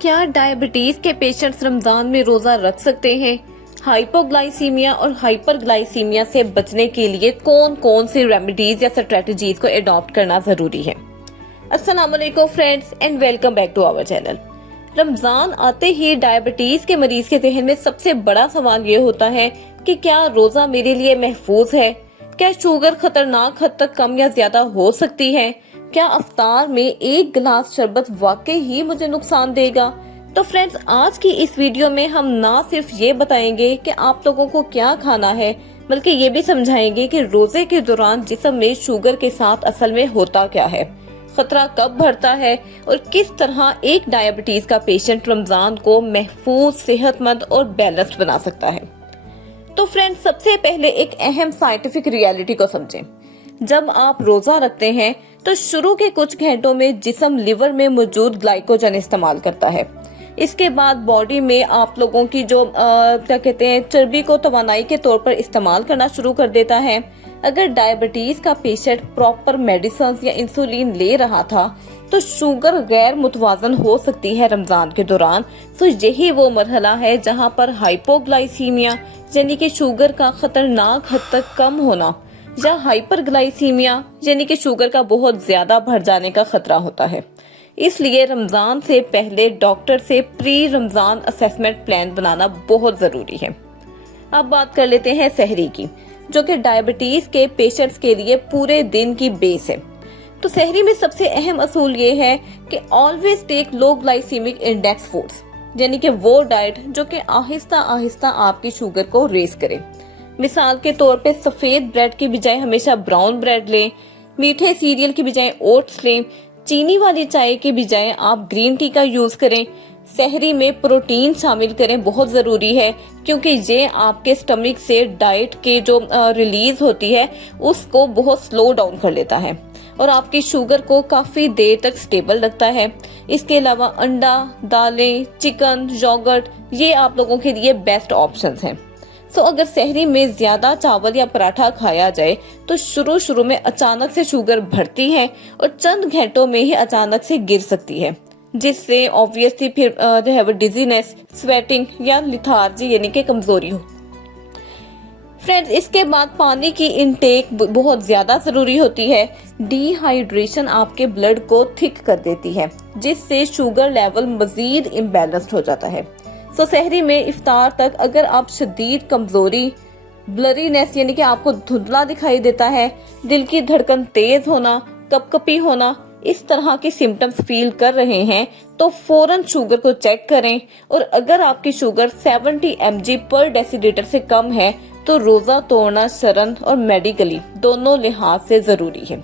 क्या डायबिटीज के पेशेंट्स रमजान में रोजा रख सकते हैं? हाइपोग्लाइसीमिया और हाइपरग्लाइसीमिया से बचने के लिए कौन कौन सी रेमेडीज या स्ट्रेटजीज को अडॉप्ट करना जरूरी है? अस्सलाम वालेकुम friends and welcome back to our channel. Ramzan आते ही डायबिटीज के मरीज के जहन में सबसे बड़ा सवाल ये होता है कि क्या रोजा मेरे लिए महफूज है? क्या शुगर खतरनाक हद तक कम या ज्यादा हो सकती है? क्या अफ्तार में एक गिलास शरबत वाकई ही मुझे नुकसान देगा? तो फ्रेंड्स, आज की इस वीडियो में हम ना सिर्फ ये बताएंगे कि आप लोगों को क्या खाना है, बल्कि ये भी समझाएंगे कि रोजे के दौरान जिस्म में शुगर के साथ असल में होता क्या है, खतरा कब बढ़ता है और किस तरह एक डायबिटीज का पेशेंट रमजान को महफूज, सेहतमंद और बैलेंस्ड बना सकता है। तो फ्रेंड्स, सबसे पहले एक अहम साइंटिफिक रियलिटी को समझें। जब आप रोजा रखते हैं तो शुरू के कुछ घंटों में जिस्म लिवर में मौजूद ग्लाइकोजन इस्तेमाल करता है। इसके बाद बॉडी में आप लोगों की जो क्या कहते हैं चर्बी को तवानाई के तौर पर इस्तेमाल करना शुरू कर देता है। अगर डायबिटीज का पेशेंट प्रॉपर मेडिसिन या इंसुलिन ले रहा था तो शुगर गैर मुतवाजन हो सकती है रमजान के दौरान। तो यही वो मरहला है जहां पर हाइपोग्लाइसीमिया यानी कि शुगर का खतरनाक हद तक कम होना या हाइपरग्लाइसीमिया यानी कि शुगर का बहुत ज्यादा बढ़ जाने का खतरा होता है। इसलिए रमजान से पहले डॉक्टर से प्री रमजान असेसमेंट प्लान बनाना बहुत जरूरी है। अब बात कर लेते हैं सहरी की, जो कि डायबिटीज के पेशेंट्स के लिए पूरे दिन की बेस है। तो सहरी में सबसे अहम असूल ये है कि ऑलवेज टेक लो ग्लाइसीमिक इंडेक्स फूड्स, यानी कि वो डाइट जो कि आहिस्ता आहिस्ता आपकी शुगर को रेस करे। मिसाल के तौर पे सफेद ब्रेड की बजाय हमेशा ब्राउन ब्रेड लें, मीठे सीरियल की बजाय ओट्स लें, चीनी वाली चाय की बजाय आप ग्रीन टी का यूज करें। सहरी में प्रोटीन शामिल करें, बहुत जरूरी है, क्योंकि ये आपके स्टमक से डाइट के जो रिलीज होती है उसको बहुत स्लो डाउन कर लेता है और आपकी शुगर को काफी देर तक स्टेबल रखता है। इसके अलावा अंडा, दालें, चिकन, योगर्ट ये आप लोगों के लिए बेस्ट ऑप्शंस हैं। तो अगर सहरी में ज्यादा चावल या पराठा खाया जाए तो शुरू में अचानक से शुगर बढ़ती है और चंद घंटों में ही अचानक से गिर सकती है, जिससे ऑब्वियसली फिर जो है वो डिजीनेस, स्वेटिंग या लिथार्जी यानी कि कमजोरी हो। फ्रेंड्स, इसके बाद पानी की इनटेक बहुत ज्यादा जरूरी होती है। डिहाइड्रेशन आपके ब्लड को थिक कर देती है, जिससे शुगर लेवल मजीद इम्बैलेंस्ड हो जाता है। तो सहरी में इफ्तार तक अगर आप शदीद कमजोरी, ब्लरीनेस यानी कि आपको धुंधला दिखाई देता है, दिल की धड़कन तेज होना, कपकपी होना, इस तरह के सिम्टम्स फील कर रहे हैं तो फौरन शुगर को चेक करें। और अगर आपकी शुगर 70 mg पर डेसीलीटर से कम है तो रोजा तोड़ना शरन और मेडिकली दोनों लिहाज से जरूरी है।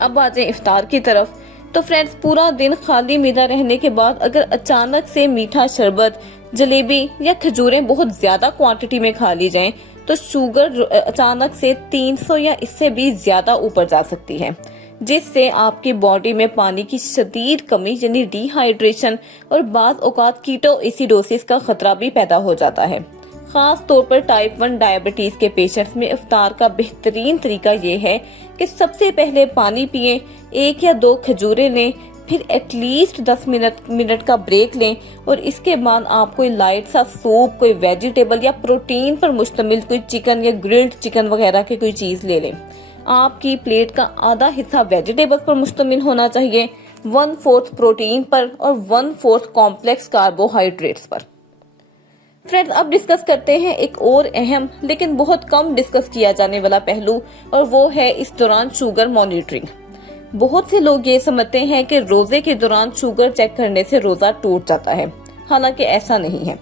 अब आ जाए इफ्तार की तरफ। तो फ्रेंड्स, पूरा दिन खाली मीदा रहने के बाद अगर अचानक से मीठा शरबत, जलेबी या खजूरें बहुत ज्यादा क्वांटिटी में खा ली जाएं तो शुगर अचानक से 300 या इससे भी ज्यादा ऊपर जा सकती है, जिससे आपकी बॉडी में पानी की शदीद कमी यानी डिहाइड्रेशन और बाज़ औकात कीटो एसिडोसिस का खतरा भी पैदा हो जाता है। खास तौर पर टाइप 1 डायबिटीज के पेशेंट्स में इफ्तार का बेहतरीन तरीका ये है कि सबसे पहले पानी पिएं, 1 या 2 खजूरें लें, फिर एटलीस्ट 10 मिनट का ब्रेक लें और इसके बाद आप कोई लाइट सा सूप, कोई वेजिटेबल या प्रोटीन पर मुश्तमिल कोई चिकन या ग्रिल्ड चिकन वगैरह की कोई चीज ले लें। आपकी प्लेट का आधा हिस्सा वेजिटेबल्स पर मुश्तमिल होना चाहिए, 1/4 प्रोटीन पर और 1/4 कॉम्प्लेक्स कार्बोहाइड्रेट्स पर। फ्रेंड्स, अब डिस्कस करते हैं एक और अहम लेकिन बहुत कम डिस्कस किया जाने वाला पहलू, और वो है इस दौरान शुगर मॉनिटरिंग। बहुत से लोग ये समझते हैं कि रोजे के दौरान शुगर चेक करने से रोजा टूट जाता है, हालांकि ऐसा नहीं है।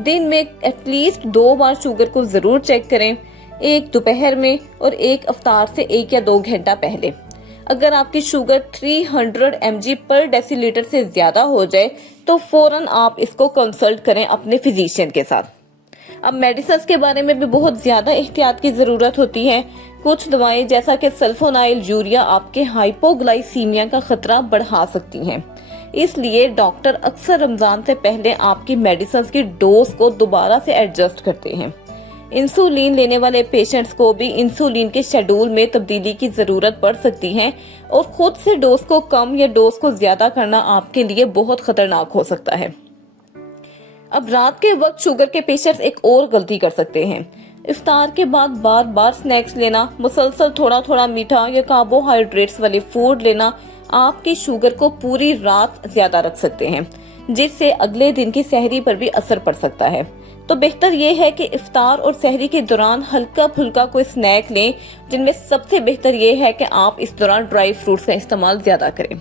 दिन में एटलीस्ट 2 बार शुगर को जरूर चेक करें, एक दोपहर में और एक अफ्तार से 1 या 2 घंटा पहले। अगर आपकी शुगर 300 mg पर डेसीलीटर से ज्यादा हो जाए तो फौरन आप इसको कंसल्ट करें अपने फिजिशियन के साथ। अब मेडिसिन के बारे में भी बहुत ज्यादा एहतियात की जरूरत होती है। कुछ दवाएं जैसा कि सल्फोनाइल यूरिया आपके हाइपोग्लाइसीमिया का खतरा बढ़ा सकती हैं। इसलिए डॉक्टर अक्सर रमजान से पहले आपकी मेडिसिन की डोज को दोबारा से एडजस्ट करते हैं। इंसुलिन लेने वाले पेशेंट्स को भी इंसुलिन के शेड्यूल में तब्दीली की जरूरत पड़ सकती है और खुद से डोज को कम या डोज को ज्यादा करना आपके लिए बहुत खतरनाक हो सकता है। अब रात के वक्त शुगर के पेशेंट्स एक और गलती कर सकते हैं। इफ्तार के बाद बार बार स्नैक्स लेना, मुसलसल थोड़ा थोड़ा मीठा या कार्बोहाइड्रेट्स वाले फूड लेना आपकी शुगर को पूरी रात ज्यादा रख सकते हैं, जिससे अगले दिन की सहरी पर भी असर पड़ सकता है। तो बेहतर यह है कि इफ्तार और सहरी के दौरान हल्का फुल्का कोई स्नैक लें, जिनमें सबसे बेहतर यह है कि आप इस दौरान ड्राई फ्रूट्स का इस्तेमाल ज्यादा करें।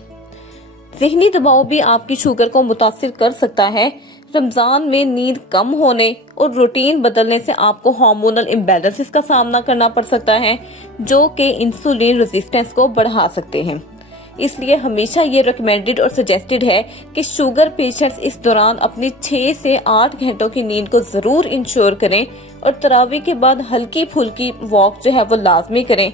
ज़हनी दबाव भी आपकी शुगर को मुतासिर कर सकता है। रमजान में नींद कम होने और रूटीन बदलने से आपको हार्मोनल इम्बैलेंसेस का सामना करना पड़ सकता है, जो कि इंसुलिन रेजिस्टेंस को बढ़ा सकते हैं। इसलिए हमेशा ये रिकमेंडेड और सजेस्टेड है कि शुगर पेशेंट्स इस दौरान अपनी 6 से 8 घंटों की नींद को जरूर इंश्योर करें और तरावी के बाद हल्की फुल्की वॉक जो है वो लाजमी करें,